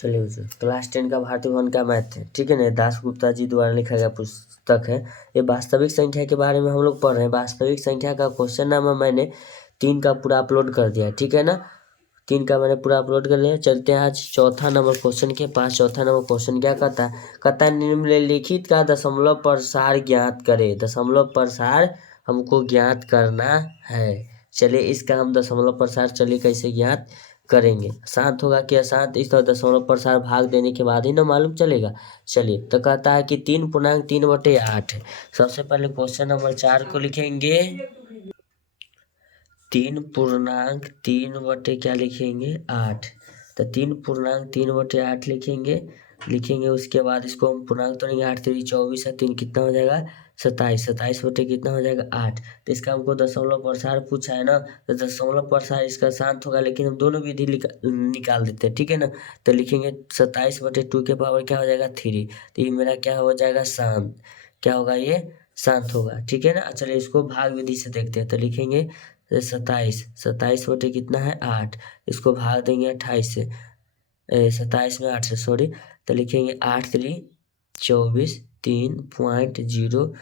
Solution class 10 का भारतीय भवन का मैथ है, ठीक है ना। दास गुप्ता जी द्वारा लिखा गया पुस्तक है। ये वास्तविक संख्या के बारे में हम लोग पढ़ रहे हैं। वास्तविक संख्या का क्वेश्चन नामा मैंने 3 का पूरा अपलोड कर दिया, ठीक है ना। 3 का मैंने पूरा अपलोड कर लिया। चलते हैं आज चौथा नंबर क्वेश्चन के पास। चौथा नंबर क्वेश्चन क्या कहता है निम्नलिखित का दशमलव प्रसार ज्ञात करे। दशमलव प्रसार हमको ज्ञात करना है। चलिए इसका हम दशमलव प्रसार चलिए कैसे ज्ञात करेंगे। शांत होगा कि अशांत, इस तरह दशमलव प्रसार भाग देने के बाद ही ना मालूम चलेगा। चलिए तो कहता है कि 3.3/8 है। सबसे पहले क्वेश्चन नंबर 4 को लिखेंगे 3.3 क्या लिखेंगे 8। तो 3.3/8 लिखेंगे उसके बाद इसको हम पूर्णांक तोड़ेंगे। 8 3 24 है, 3 कितना हो जाएगा 27। 27 बटे कितना हो जाएगा 8। तो इसका हमको दशमलव प्रसार पूछा है ना, तो दशमलव प्रसार इसका शांत होगा, लेकिन हम दोनों विधि निकाल देते हैं, ठीक है ना। तो लिखेंगे 27/2 के पावर क्या हो जाएगा 3। तो ये मेरा क्या हो जाएगा शांत। क्या होगा ये शांत होगा, ठीक है ना। चलिए इसको भाग विधि से देखते हैं। तो लिखेंगे 27 बटे कितना है 8। इसको भाग देंगे 28 से, 27 में 8 से सॉरी। तो लिखेंगे 8 3 24, 3.0,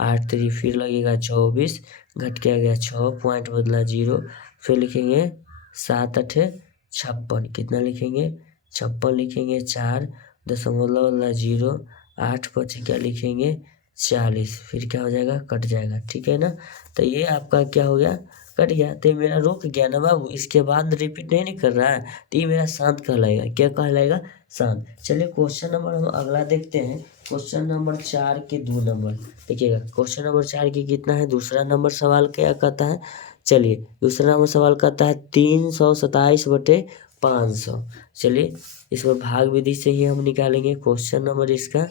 8 3 फिर लगेगा 24, घट के आ गया 6 पॉइंट बदला 0। फिर लिखेंगे 7 8 56, कितना लिखेंगे 56 लिखेंगे। 4 दशमलव बदला 0, 8 5 क्या लिखेंगे 40। फिर क्या हो जाएगा कट जाएगा, ठीक है ना। तो ये आपका क्या हो गया कट गया। तो ये मेरा रुक गया ना बाबू, इसके बाद रिपीट नहीं कर रहा है। तो ये मेरा शांत कहलाएगा। क्या कहलाएगा शांत। चलिए क्वेश्चन नंबर हम अगला देखते हैं। क्वेश्चन नंबर 4 के 2 नंबर देखिएगा। क्वेश्चन नंबर 4 की कितना है दूसरा नंबर सवाल क्या कहता है। चलिए दूसरा नंबर सवाल कहता है 327/500। चलिए इसमें भाग विधि से ही हम निकालेंगे क्वेश्चन नंबर इसका।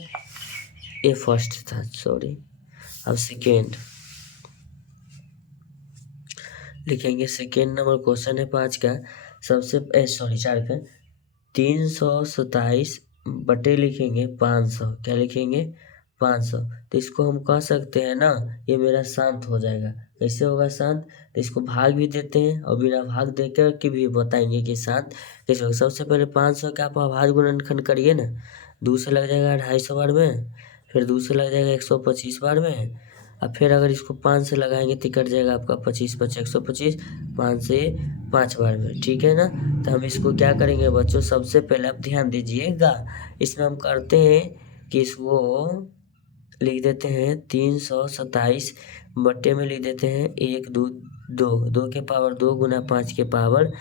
ये फर्स्ट था सॉरी, अब सेकेंड लिखेंगे। सेकेंड नंबर क्वेश्चन है 5 का, सबसे 4 का 327 बटे लिखेंगे 500। क्या लिखेंगे 500। तो इसको हम कह सकते हैं ना ये मेरा शांत हो जाएगा। कैसे होगा शांत, तो इसको भाग भी देते हैं और बिना भाग देकर के भी बताएंगे कि शांत कैसे होगा। सबसे पहले 500 का आप अभाज्य गुणनखंड करिए ना। 2 से लग जाएगा 250 बार में, फिर 2 से लग जाएगा 125 बार में, अब फिर अगर इसको 5 से लगाएंगे तो कट जाएगा आपका 25 5 125, 5 से 5 बार में, ठीक है ना। तो हम इसको क्या करेंगे बच्चों, सबसे पहले आप ध्यान दीजिएगा। इसमें हम करते हैं कि इसको लिख देते हैं 327 बट्टे में लिख देते हैं 1 2 2, 2 के पावर 2 गुना 5 के पावर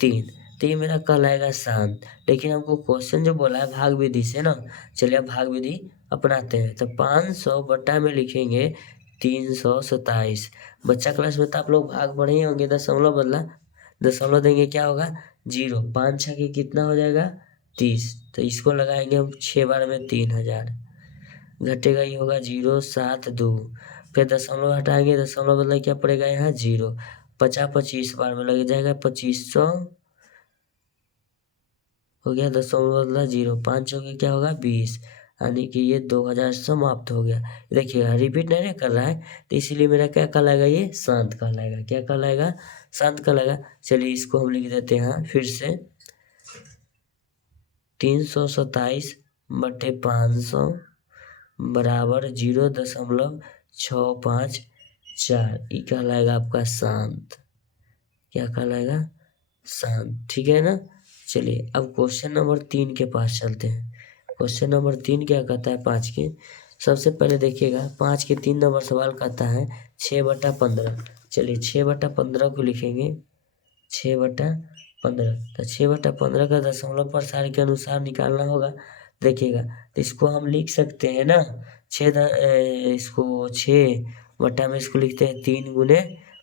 3। तो ये मेरा कहलाएगा शांत। लेकिन हमको क्वेश्चन जो बोला है भाग विधि से ना, चलिए भाग विधि अपनाते हैं। तो 500 बट्टा में लिखेंगे 327। बच्चा क्लास में तो आप लोग भाग पढ़े ही होंगे। दशमलव बदला दशमलव देंगे क्या होगा 0। 5 6 के कितना हो जाएगा 30। तो इसको लगाएंगे हम 6 बार में 3000, घटेगा ये होगा 0 7 2। फिर दशमलव हटाएंगे, दशमलव बदला क्या पड़ेगा यहाँ 0। 50 25 बार में लग जाएगा 2500 हो गया। दशमलव बदला 0, 5 हो गया क्या होगा 20, यानी कि ये 2000 समाप्त हो गया। देखिएगा रिपीट नहीं कर रहा है, तो इसीलिए मेरा क्या कहलाएगा ये शांत कहलाएगा। क्या कहलाएगा शांत कहलाएगा। चलिए इसको हम लिख देते हैं फिर से 327 बटे 500 बराबर 0.654। ये कहलाएगा आपका शांत। क्या कहलाएगा शांत, ठीक है ना। चलिए अब क्वेश्चन नंबर 3 के पास चलते हैं। क्वेश्चन नंबर 3 क्या कहता है 5 के। सबसे पहले देखिएगा 5 के 3 नंबर सवाल कहता है 6/15। चलिए 6/15 को लिखेंगे 6/15। तो 6/15 का दशमलव प्रसार के अनुसार निकालना होगा। देखिएगा तो इसको हम लिख सकते हैं ना इसको 6 बट्टा में इसको लिखते हैं 3 गुने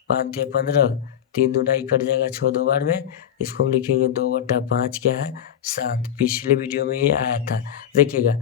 5 × 15, 3 दूना कट जाएगा 6 2 बार में। इसको हम लिखेंगे 2/5 क्या है शांत। पिछले वीडियो में ये आया था, देखिएगा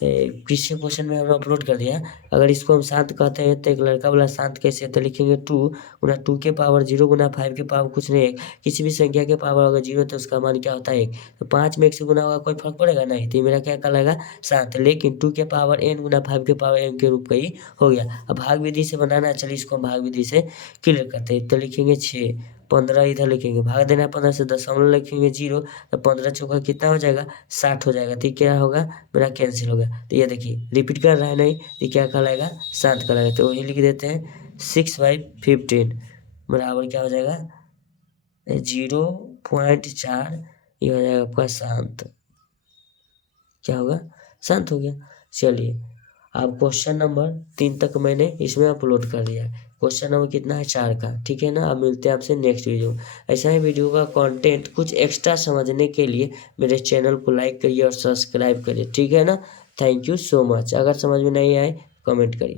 पिछले क्वेश्चन में हमने अपलोड कर दिया। अगर इसको हम शांत कहते हैं तो एक लड़का वाला शांत कैसे, तो लिखेंगे 2 गुना 2 के पावर 0 गुना 5 के पावर कुछ नहीं 1। किसी भी संख्या के पावर अगर 0 तो उसका मान क्या होता है 1। तो 5 में 1 से गुना होगा कोई फर्क पड़ेगा नहीं, तो मेरा क्या कहलाएगा शांत। लेकिन 2 के पावर n गुना 5 के पावर n के रूप का ही हो गया। अब भाग विधि से बनाना है, चलिए इसको हम भाग विधि से क्लियर करते हैं। तो लिखेंगे 6 15 इधर लिखेंगे, भाग देना है 15 से, दशमलव लिखेंगे 0, तो 15 चौका कितना हो जाएगा 60 हो जाएगा। तो क्या होगा मेरा कैंसिल हो गया। तो ये देखिए रिपीट कर रहा है नहीं, तो क्या कहलाएगा 7 कहलाएगा। तो वही लिख देते हैं 6/15 बराबर क्या हो जाएगा 0.4, ये हो जाएगा आपका शांत। क्या होगा शांत हो गया। चलिए अब क्वेश्चन नंबर 3 तक मैंने इसमें अपलोड कर दिया है। क्वेश्चन नंबर कितना है 4 का, ठीक है ना। अब मिलते हैं आपसे नेक्स्ट वीडियो। ऐसा ही वीडियो का कंटेंट कुछ एक्स्ट्रा समझने के लिए मेरे चैनल को लाइक करिए और सब्सक्राइब करिए, ठीक है ना। Thank you so much. अगर समझ में नहीं आए कमेंट करिए।